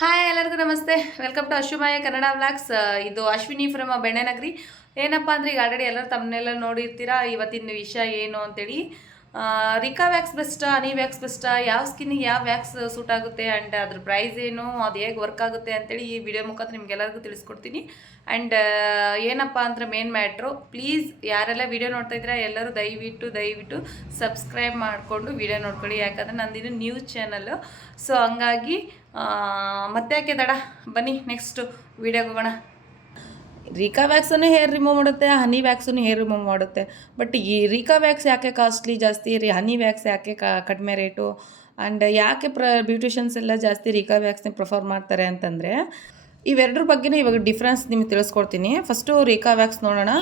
Hi ಎಲ್ಲರಿಗೂ ನಮಸ್ತೆ. Welcome to Ashwimaya Kannada vlogs. ಇದು ಅಶ್ವಿನಿ ಫ್ರಮ್ ಬೆಣ್ಣೆನಗರಿ. ಏನಪ್ಪ ಅಂದರೆ ಈಗ ಆಲ್ರೆಡಿ ಎಲ್ಲರೂ ತಮ್ಮನ್ನೆಲ್ಲ ನೋಡಿರ್ತೀರಾ. ಇವತ್ತಿನ ವಿಷಯ ಏನು ಅಂತೇಳಿ, ರಿಕಾ ವ್ಯಾಕ್ಸ್ ಬೆಸ್ಟಾ, ಹನಿ ವ್ಯಾಕ್ಸ್ ಬೆಸ್ಟಾ, ಯಾವ ಸ್ಕಿನ್ನಿಗೆ ಯಾವ ವ್ಯಾಕ್ಸ್ ಸೂಟ್ ಆಗುತ್ತೆ ಆ್ಯಂಡ್ ಅದ್ರ ಪ್ರೈಸ್ ಏನು, ಅದು ಹೇಗೆ ವರ್ಕ್ ಆಗುತ್ತೆ ಅಂತೇಳಿ ಈ ವಿಡಿಯೋ ಮುಖಾಂತರ ನಿಮ್ಗೆಲ್ಲರಿಗೂ ತಿಳಿಸ್ಕೊಡ್ತೀನಿ. ಆ್ಯಂಡ್ ಏನಪ್ಪ ಅಂದರೆ ಮೇನ್ ಮ್ಯಾಟ್ರು, ಪ್ಲೀಸ್ ಯಾರೆಲ್ಲ ವಿಡಿಯೋ ನೋಡ್ತಾ ಇದ್ದೀರಾ ಎಲ್ಲರೂ ದಯವಿಟ್ಟು ಸಬ್ಸ್ಕ್ರೈಬ್ ಮಾಡಿಕೊಂಡು ವಿಡಿಯೋ ನೋಡ್ಕೊಳ್ಳಿ. ಯಾಕಂದರೆ ನಂದಿನ್ನು ನ್ಯೂಸ್ ಚಾನಲ್ಲು. ಸೊ ಹಂಗಾಗಿ ಮತ್ತೆ ಯಾಕೆ ತಡ, ಬನ್ನಿ ನೆಕ್ಸ್ಟು ವಿಡಿಯೋಗೆ ಹೋಗೋಣ. ರಿಕಾ ವ್ಯಾಕ್ಸನ್ನು ಹೇರ್ ರಿಮೂವ್ ಮಾಡುತ್ತೆ, ಹನಿ ವ್ಯಾಕ್ಸನ್ನು ಹೇರ್ ರಿಮೂವ್ ಮಾಡುತ್ತೆ. ಬಟ್ ಈ ರಿಕಾ ವ್ಯಾಕ್ಸ್ ಯಾಕೆ ಕಾಸ್ಟ್ಲಿ ಜಾಸ್ತಿ, ಹನಿ ವ್ಯಾಕ್ಸ್ ಯಾಕೆ ಕಡಿಮೆ ರೇಟು, ಆ್ಯಂಡ್ ಯಾಕೆ ಬ್ಯೂಟಿಷಿಯನ್ಸ್ ಎಲ್ಲ ಜಾಸ್ತಿ ರಿಕಾ ವ್ಯಾಕ್ಸ್ನ ಪ್ರಿಫರ್ ಮಾಡ್ತಾರೆ ಅಂತಂದರೆ, ಇವೆರಡರ ಬಗ್ಗೆನೇ ಇವಾಗ ಡಿಫ್ರೆನ್ಸ್ ನಿಮಗೆ ತಿಳಿಸ್ಕೊಡ್ತೀನಿ. ಫಸ್ಟು ರಿಕಾ ವ್ಯಾಕ್ಸ್ ನೋಡೋಣ.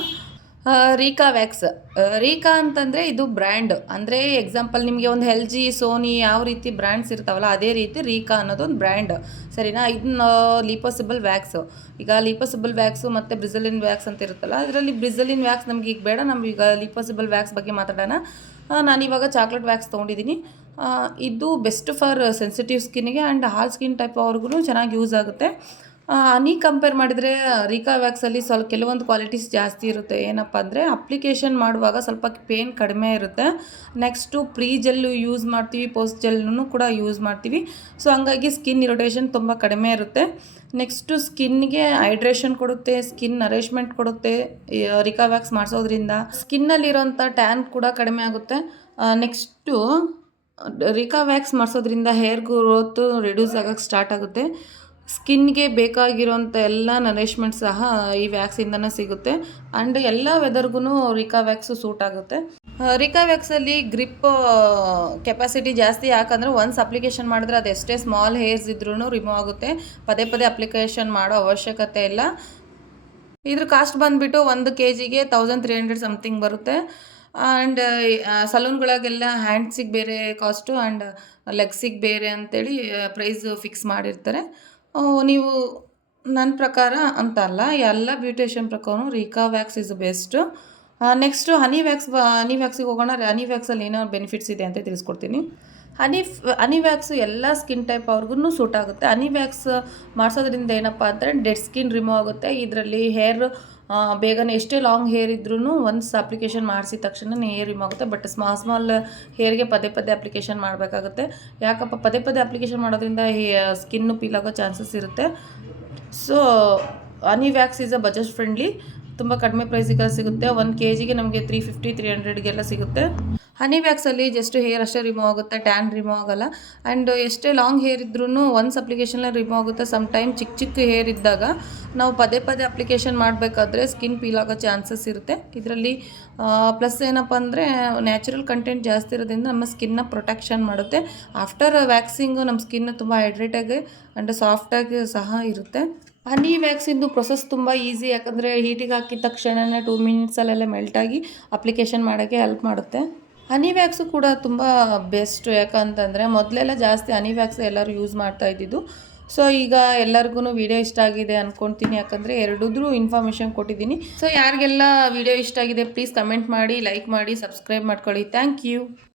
ರಿಕಾ ವ್ಯಾಕ್ಸ್, ರಿಕಾ ಅಂತಂದರೆ ಇದು ಬ್ರ್ಯಾಂಡ್. ಅಂದರೆ ಎಕ್ಸಾಂಪಲ್ ನಿಮಗೆ ಒಂದು ಎಲ್ ಜಿ, ಸೋನಿ ಯಾವ ರೀತಿ ಬ್ರ್ಯಾಂಡ್ಸ್ ಇರ್ತಾವಲ್ಲ ಅದೇ ರೀತಿ ರಿಕಾ ಅನ್ನೋದು ಒಂದು ಬ್ರ್ಯಾಂಡ್, ಸರಿನಾ. ಇದನ್ನ ಲಿಪೋಸಿಬಲ್ ವ್ಯಾಕ್ಸು, ಈಗ ಲಿಪೋಸಿಬಲ್ ವ್ಯಾಕ್ಸು ಮತ್ತು ಬ್ರಿಸಲಿನ್ ವ್ಯಾಕ್ಸ್ ಅಂತ ಇರುತ್ತಲ್ಲ, ಅದರಲ್ಲಿ ಬ್ರಿಸಲಿನ್ ವ್ಯಾಕ್ಸ್ ನಮ್ಗೆ ಈಗ ಬೇಡ, ನಮಗೀಗ ಲಿಪೋಸಿಬಲ್ ವ್ಯಾಕ್ಸ್ ಬಗ್ಗೆ ಮಾತಾಡೋಣ. ನಾನಿವಾಗ ಚಾಕ್ಲೇಟ್ ವ್ಯಾಕ್ಸ್ ತೊಗೊಂಡಿದ್ದೀನಿ. ಇದು ಬೆಸ್ಟ್ ಫಾರ್ ಸೆನ್ಸಿಟಿವ್ ಸ್ಕಿನ್ನಿಗೆ ಆ್ಯಂಡ್ ಹಾಲ್ ಸ್ಕಿನ್ ಟೈಪ್ ಅವ್ರಿಗೂ ಚೆನ್ನಾಗಿ ಯೂಸ್ ಆಗುತ್ತೆ. ಹನಿ ಕಂಪೇರ್ ಮಾಡಿದರೆ ರಿಕಾ ವ್ಯಾಕ್ಸಲ್ಲಿ ಸ್ವಲ್ಪ ಕೆಲವೊಂದು ಕ್ವಾಲಿಟೀಸ್ ಜಾಸ್ತಿ ಇರುತ್ತೆ. ಏನಪ್ಪ ಅಂದರೆ ಅಪ್ಲಿಕೇಶನ್ ಮಾಡುವಾಗ ಸ್ವಲ್ಪ ಪೇನ್ ಕಡಿಮೆ ಇರುತ್ತೆ. ನೆಕ್ಸ್ಟು ಪ್ರೀ ಜೆಲ್ಲು ಯೂಸ್ ಮಾಡ್ತೀವಿ, ಪೋಸ್ಟ್ ಜೆಲ್ನು ಕೂಡ ಯೂಸ್ ಮಾಡ್ತೀವಿ. ಸೊ ಹಂಗಾಗಿ ಸ್ಕಿನ್ ಇರಿಟೇಷನ್ ತುಂಬ ಕಡಿಮೆ ಇರುತ್ತೆ. ನೆಕ್ಸ್ಟು ಸ್ಕಿನ್ಗೆ ಹೈಡ್ರೇಷನ್ ಕೊಡುತ್ತೆ, ಸ್ಕಿನ್ ನರಿಷ್ಮೆಂಟ್ ಕೊಡುತ್ತೆ. ರಿಕಾ ವ್ಯಾಕ್ಸ್ ಮಾಡಿಸೋದ್ರಿಂದ ಸ್ಕಿನ್ನಲ್ಲಿರೋಂಥ ಟ್ಯಾನ್ ಕೂಡ ಕಡಿಮೆ ಆಗುತ್ತೆ. ನೆಕ್ಸ್ಟು ರಿಕಾ ವ್ಯಾಕ್ಸ್ ಮಾಡಿಸೋದ್ರಿಂದ ಹೇರ್ ಗ್ರೋತು ರಿಡ್ಯೂಸ್ ಆಗೋಕ್ಕೆ ಸ್ಟಾರ್ಟ್ ಆಗುತ್ತೆ. ಸ್ಕಿನ್ಗೆ ಬೇಕಾಗಿರೋಂಥ ಎಲ್ಲ ನರಿಷ್ಮೆಂಟ್ ಸಹ ಈ ವ್ಯಾಕ್ಸಿಂದನೇ ಸಿಗುತ್ತೆ. ಆ್ಯಂಡ್ ಎಲ್ಲ ವೆದರ್ಗೂ ರಿಕಾ ವ್ಯಾಕ್ಸು ಸೂಟ್ ಆಗುತ್ತೆ. ರಿಕಾ ವ್ಯಾಕ್ಸಲ್ಲಿ ಗ್ರಿಪ್ ಕೆಪಾಸಿಟಿ ಜಾಸ್ತಿ, ಯಾಕಂದರೆ ಒನ್ಸ್ ಅಪ್ಲಿಕೇಶನ್ ಮಾಡಿದ್ರೆ ಅದು ಎಷ್ಟೇ ಸ್ಮಾಲ್ ಹೇರ್ಸ್ ಇದ್ರೂ ರಿಮೂವ್ ಆಗುತ್ತೆ. ಪದೇ ಅಪ್ಲಿಕೇಶನ್ ಮಾಡೋ ಅವಶ್ಯಕತೆ ಇಲ್ಲ. ಇದ್ರ ಕಾಸ್ಟ್ ಬಂದುಬಿಟ್ಟು 1 kgಗೆ 1300 ಸಮಥಿಂಗ್ ಬರುತ್ತೆ. ಆ್ಯಂಡ್ ಸಲೂನ್ಗಳಿಗೆಲ್ಲ ಹ್ಯಾಂಡ್ಸಿಗೆ ಬೇರೆ ಕಾಸ್ಟು ಆ್ಯಂಡ್ ಲೆಗ್ಸಿಗೆ ಬೇರೆ ಅಂತೇಳಿ ಪ್ರೈಸ್ ಫಿಕ್ಸ್ ಮಾಡಿರ್ತಾರೆ. ನೀವು ನನ್ನ ಪ್ರಕಾರ ಅಂತ ಅಲ್ಲ, ಎಲ್ಲ ಬ್ಯೂಟಿಷಿಯನ್ ಪ್ರಕಾರನೂ Rica wax is best. Next honey ವ್ಯಾಕ್ಸಿಗೆ ಹೋಗೋಣ. ಹನಿ ವ್ಯಾಕ್ಸಲ್ಲಿ ಏನೋ ಬೆನಿಫಿಟ್ಸ್ ಇದೆ ಅಂತ ತಿಳಿಸ್ಕೊಡ್ತೀನಿ. ಹನಿ ವ್ಯಾಕ್ಸು ಎಲ್ಲ ಸ್ಕಿನ್ ಟೈಪ್ ಅವ್ರಿಗೂ ಸೂಟ್ ಆಗುತ್ತೆ. ಹನಿ ವ್ಯಾಕ್ಸ್ ಮಾಡಿಸೋದ್ರಿಂದ ಏನಪ್ಪ ಅಂದರೆ ಡೆಡ್ ಸ್ಕಿನ್ ರಿಮೂವ್ ಆಗುತ್ತೆ. ಇದರಲ್ಲಿ ಹೇರ್ ಬೇಗನೆ ಎಷ್ಟೇ ಲಾಂಗ್ ಹೇರ್ ಇದ್ರೂ ಒನ್ಸ್ ಅಪ್ಲಿಕೇಶನ್ ಮಾಡಿಸಿದ ತಕ್ಷಣ ಹೇರ್ ರಿಮೂವ್ ಆಗುತ್ತೆ. ಬಟ್ ಸ್ಮಾಲ್ ಹೇರ್ಗೆ ಪದೇ ಅಪ್ಲಿಕೇಶನ್ ಮಾಡಬೇಕಾಗುತ್ತೆ. ಯಾಕಪ್ಪ ಪದೇ ಅಪ್ಲಿಕೇಶನ್ ಮಾಡೋದ್ರಿಂದ ಸ್ಕಿನ್ನು ಪೀಲ್ ಆಗೋ ಚಾನ್ಸಸ್ ಇರುತ್ತೆ. So honey wax is a budget friendly, ತುಂಬ ಕಡಿಮೆ ಪ್ರೈಸಿಗೆ ಸಿಗುತ್ತೆ. 1 kgಗೆ ನಮಗೆ 350-300ಗೆಲ್ಲ ಸಿಗುತ್ತೆ. ಹನಿ ವ್ಯಾಕ್ಸಲ್ಲಿ ಜಸ್ಟ್ ಹೇರ್ ಅಷ್ಟೇ ರಿಮೂವ್ ಆಗುತ್ತೆ, ಟ್ಯಾನ್ ರಿಮೂವ್ ಆಗೋಲ್ಲ. ಆ್ಯಂಡ್ ಎಷ್ಟೇ ಲಾಂಗ್ ಹೇರ್ ಇದ್ರೂ ಒನ್ಸ್ ಅಪ್ಲಿಕೇಶನಲ್ಲಿ ರಿಮೂವ್ ಆಗುತ್ತೆ. ಸಮ್ ಟೈಮ್ ಚಿಕ್ಕ ಹೇರ್ ಇದ್ದಾಗ ನಾವು ಪದೇ ಅಪ್ಲಿಕೇಶನ್ ಮಾಡಬೇಕಾದ್ರೆ ಸ್ಕಿನ್ ಪೀಲ್ ಆಗೋ ಚಾನ್ಸಸ್ ಇರುತ್ತೆ. ಇದರಲ್ಲಿ ಪ್ಲಸ್ ಏನಪ್ಪ ಅಂದರೆ ನ್ಯಾಚುರಲ್ ಕಂಟೆಂಟ್ ಜಾಸ್ತಿ ಇರೋದ್ರಿಂದ ನಮ್ಮ ಸ್ಕಿನ್ನ ಪ್ರೊಟೆಕ್ಷನ್ ಮಾಡುತ್ತೆ. ಆಫ್ಟರ್ ವ್ಯಾಕ್ಸಿಂಗು ನಮ್ಮ ಸ್ಕಿನ್ ತುಂಬ ಹೈಡ್ರೇಟಾಗಿ ಆ್ಯಂಡ್ ಸಾಫ್ಟಾಗಿ ಸಹ ಇರುತ್ತೆ. ಹನಿ ವ್ಯಾಕ್ಸಿಂದು ಪ್ರೊಸೆಸ್ ತುಂಬ ಈಸಿ, ಯಾಕಂದರೆ ಹೀಟಿಗೆ ಹಾಕಿದ ತಕ್ಷಣವೇ 2 ಮಿನಿಟ್ಸಲ್ಲೆಲ್ಲ ಮೆಲ್ಟಾಗಿ ಅಪ್ಲಿಕೇಶನ್ ಮಾಡೋಕ್ಕೆ ಹೆಲ್ಪ್ ಮಾಡುತ್ತೆ. ಹನಿ ವ್ಯಾಕ್ಸು ಕೂಡ ತುಂಬ ಬೆಸ್ಟು, ಯಾಕಂತಂದರೆ ಮೊದಲೆಲ್ಲ ಜಾಸ್ತಿ ಹನಿ ವ್ಯಾಕ್ಸ್ ಎಲ್ಲರೂ ಯೂಸ್ ಮಾಡ್ತಾ ಇದ್ದಿದ್ದು. ಸೊ ಈಗ ಎಲ್ಲರಿಗೂ ವಿಡಿಯೋ ಇಷ್ಟ ಆಗಿದೆ ಅಂದ್ಕೊಳ್ತೀನಿ, ಯಾಕಂದರೆ ಎರಡೂ ಇನ್ಫಾರ್ಮೇಷನ್ ಕೊಟ್ಟಿದ್ದೀನಿ. ಸೊ ಯಾರಿಗೆಲ್ಲ ವಿಡಿಯೋ ಇಷ್ಟ ಆಗಿದೆ ಪ್ಲೀಸ್ ಕಮೆಂಟ್ ಮಾಡಿ, ಲೈಕ್ ಮಾಡಿ, ಸಬ್ಸ್ಕ್ರೈಬ್ ಮಾಡ್ಕೊಳ್ಳಿ. Thank you.